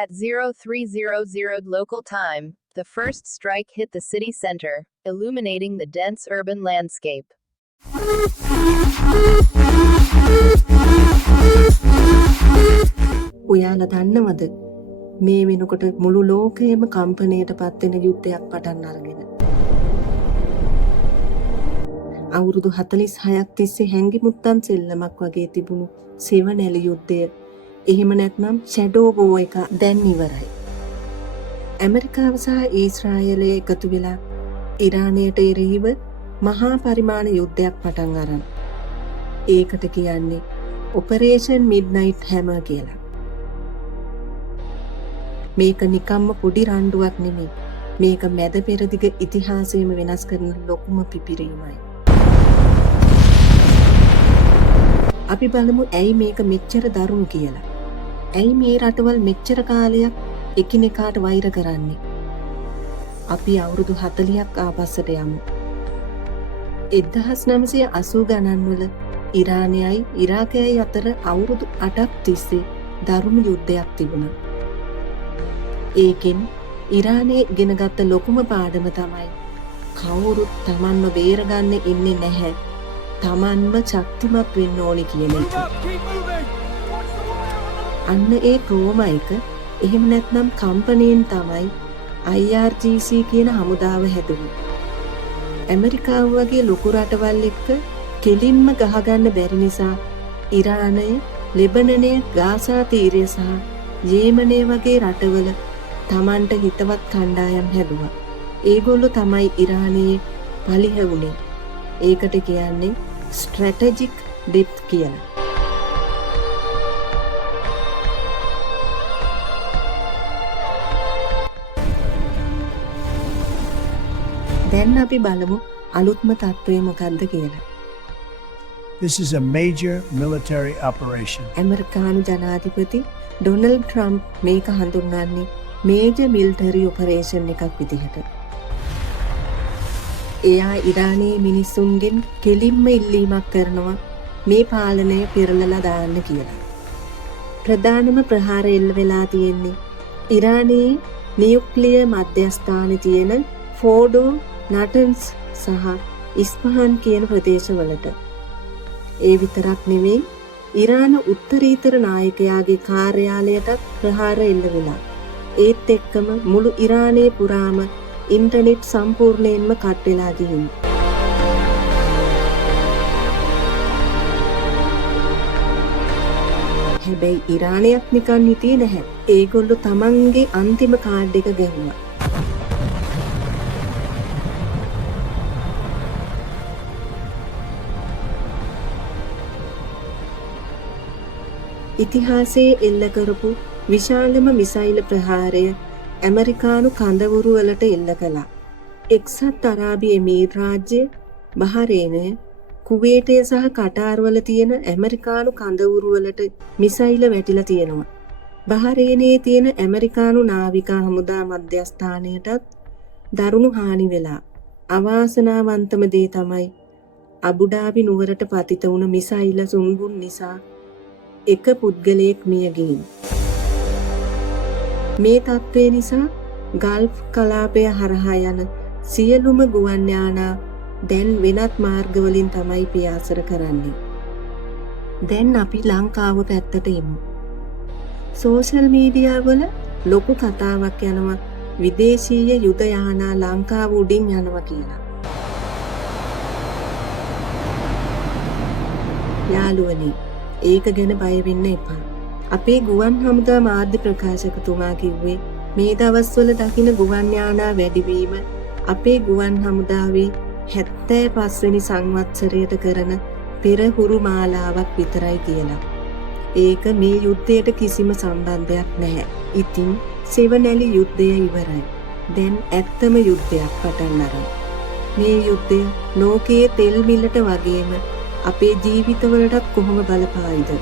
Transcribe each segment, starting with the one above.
At 0300 local time, the first strike hit the city center, illuminating the dense urban landscape. ඔයාලා දන්නවද මේ වෙනකොට මුළු ලෝකයේම කම්පනයට පත් වෙන යුද්ධයක් පටන් අරගෙන. අවුරුදු 46ක් තිස්සේ හැංගිමුත්තන් සෙල්ලමක් වගේ තිබුණු සෙවනැලි යුද්ධය, එහෙම නැත්නම් ෂැඩෝ වෝ එක දැන් ඉවරයි. ඇමරිකාව සහ ඊශ්‍රායලය එකතු වෙලා ඉරානයට එරෙහිව මහා පරිමාණ යුද්ධයක් පටන් අරන්. ඒකට කියන්නේ ඔපරේෂන් මිඩ්නයිට් හැමර් කියලා. මේක නිකම්ම පොඩි රණ්ඩුවක් නෙමෙයි. මේක මැද පෙරදිග ඉතිහාසයේම වෙනස් කරන ලොකුම පිපිරීමයි. අපි බලමු ඇයි මේක මෙච්චර දරුණු කියලා. ඇයි මේ රටවල් මෙච්චර කාලයක් එකිනෙකාට වෛර කරන්නේ? අපි අවුරුදු 40ක් ආපස්සට යමු. 1980 ගණන්වල ඉරානයයි ඉරාකයයි අතර අවුරුදු 8ක් තිස්සේ දරුණු යුද්ධයක් තිබුණා. ඒකෙන් ඉරානයේ ඉගෙනගත්ත ලොකුම පාඩම තමයි කවුරුත් තමන්ව බේරගන්න ඉන්නේ නැහැ, තමන්ම ශක්තිමත් වෙන්න ඕනි කියන එක. අන්න ඒ ක්‍රෝම එක, එහෙම නැත්නම් කම්පැනියෙන් තමයි IRGC කියන හමුදාව හැදුනේ. ඇමරිකාව වගේ ලොකු රටවල් එක්ක කෙලින්ම ගහගන්න බැරි නිසා ඉරානය, ලෙබනනය, ගාසා තීරය සහ යේමනය වගේ රටවල තමන්ට හිතවත් කණ්ඩායම් හැදුවා. ඒගොල්ලෝ තමයි ඉරානයේ පලිහ වුණේ. ඒකට කියන්නේ ස්ට්‍රැටජික් ඩෙප්ත් කියලා. දැන් අපි බලමු අලුත්ම තත්ත්වය මොකක්ද කියලා. This is a major military operation. ඇමරිකානු ජනාධිපති ඩොනල්ඩ් ට්‍රම්ප් මේක හඳුන්වන්නේ මේජර් මිලිටරි ඔපරේෂන් එකක් විදිහට. එයා ඉරානයේ මිනිස්සුන්ගෙන් කෙලින්ම ඉල්ලීමක් කරනවා මේ පාලනය පෙරලලා දාන්න කියලා. ප්‍රධානම ප්‍රහාර එල්ල වෙලා තියෙන්නේ ඉරානයේ නියුක්ලියර් මධ්‍යස්ථානයේ තියෙන ෆෝඩෝ, නටන්ස් සහ ඉස්ෆහාන් කියන ප්‍රදේශවලට. ඒ විතරක් නෙවෙයි, ඉරාන උත්තරීතර නායකයාගේ කාර්යාලයටත් ප්‍රහාර එල්ල වෙලා. ඒත් එක්කම මුළු ඉරානයේ පුරාම ඉන්ටර්නෙට් සම්පූර්ණයෙන්ම කට් වෙලා ගිහින්. හැබැයි ඉරානයක් නිකන් හිටියේ නැහැ. ඒගොල්ලෝ තමන්ගේ අන්තිම කාඩ් එක ගැහුවා. ඉතිහාසයේ එල්ල කරපු විශාලම මිසයිල් ප්‍රහාරය ඇමරිකානු කඳවුරු වලට එල්ල කළා. එක්සත් අරාබි එමීර් රාජ්‍ය, බහරේනය, කුවේටය සහ කටාර් වල තියෙන ඇමරිකානු කඳවුරු වලට මිසයිල වැටිලා තියෙනවා. බහරේනයේ තියෙන ඇමරිකානු නාවික හමුදා මධ්‍යස්ථානයටත් දරුණු හානි වෙලා. අවාසනාවන්තම දේ තමයි අබුඩාබි නුවරට පතිත වුණ මිසයිල සුන්බුන් නිසා එක පුද්ගලයෙක් මිය ගිහින්. මේ තත්ත්වය නිසා ගල්ෆ් කලාපය හරහා යන සියලුම ගුවන් යානා දැන් වෙනත් මාර්ගවලින් තමයි පියාසර කරන්නේ. දැන් අපි ලංකාව පැත්තට එමු. සෝෂල් මීඩියා වල ලොකු කතාවක් යනවා විදේශීය යුද යානා ලංකාව උඩින් යනවා කියලා. යාළුවනේ, ඒක ගැන බය වෙන්න එපා. අපේ ගුවන් හමුදා මාධ්‍ය ප්‍රකාශකතුමා කිව්වේ මේ දවස්වල දකින ගුවන් යානා වැඩිවීම අපේ ගුවන් හමුදාවේ 75 වෙනි සංවත්සරයට කරන පෙරහුරු මාලාවක් විතරයි කියලා. ඒක මේ යුද්ධයට කිසිම සම්බන්ධයක් නැහැ. ඉතින් සෙවනැලි යුද්ධය ඉවරයි. දැන් ඇත්තම යුද්ධයක් පටන් අරන්. මේ යුද්ධය ලෝකයේ තෙල් මිලට වගේම අපේ ජීවිතවලටත් කොහොම බලපායිද?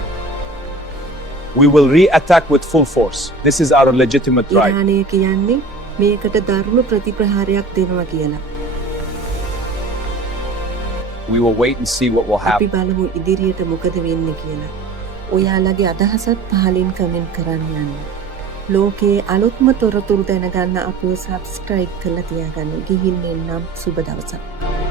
We will re-attack with full force. This is our legitimate right. ඉරානය කියන්නේ මේකට ධර්ම ප්‍රතිප්‍රහාරයක් දෙනවා කියලා. We will wait and see what will අපි happen. බලමු ඉදිරියට මොකද වෙන්නේ කියලා. ඔයාලගේ අදහසත් පහලින් කමෙන්ට් කරන්න යන්න. ලෝකයේ අලුත්ම තොරතුරු දැනගන්න අපිව සබ්ස්ක්‍රයිබ් කරලා තියාගන්න. ගිහින් එන්නම් සුබ දවසක්.